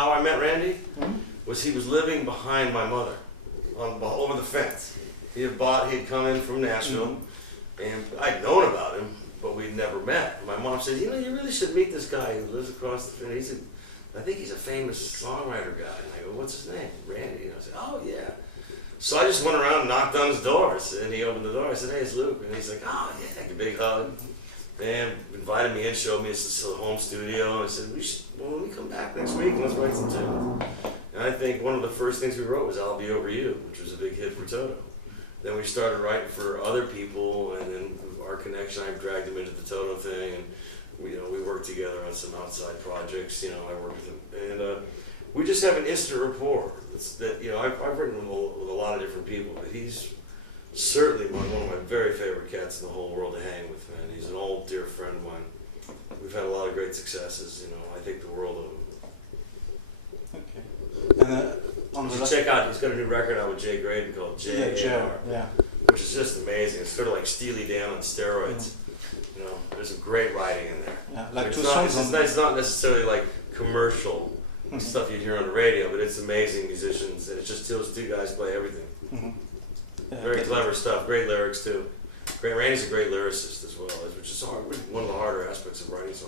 how I met Randy was he was living behind my mother, over the fence. He had come in from Nashville, and I'd known about him, but we'd never met. My mom said, you really should meet this guy who lives across the fence. He said, I think he's a famous songwriter guy. And I go, what's his name? Randy. And I said, oh yeah. So I just went around and knocked on his doors, and he opened the door. I said, hey, it's Luke. And he's like, oh yeah, like a big hug. And invited me in, showed me his home studio, and I said, when we come back next week, let's write some tunes. And I think one of the first things we wrote was I'll Be Over You, which was a big hit for Toto. Then we started writing for other people, and then our connection, I dragged him into the Toto thing, and we worked together on some outside projects. I worked with him, and we just have an instant rapport. I've written with a lot of different people, but he's certainly one of my very favorite cats in the whole world to hang with, man. He's an old dear friend of mine. We've had a lot of great successes. I think the world of him. Okay. And check out, he's got a new record out with Jay Graydon called J.A.R., which is just amazing. It's sort of like Steely Dan on steroids. There's some great writing in there. Yeah, like it's not necessarily like commercial stuff you'd hear on the radio, but it's amazing musicians, and it's just those two guys play everything. Very clever stuff, great lyrics too. Randy's a great lyricist as well, which is one of the harder aspects of writing songs.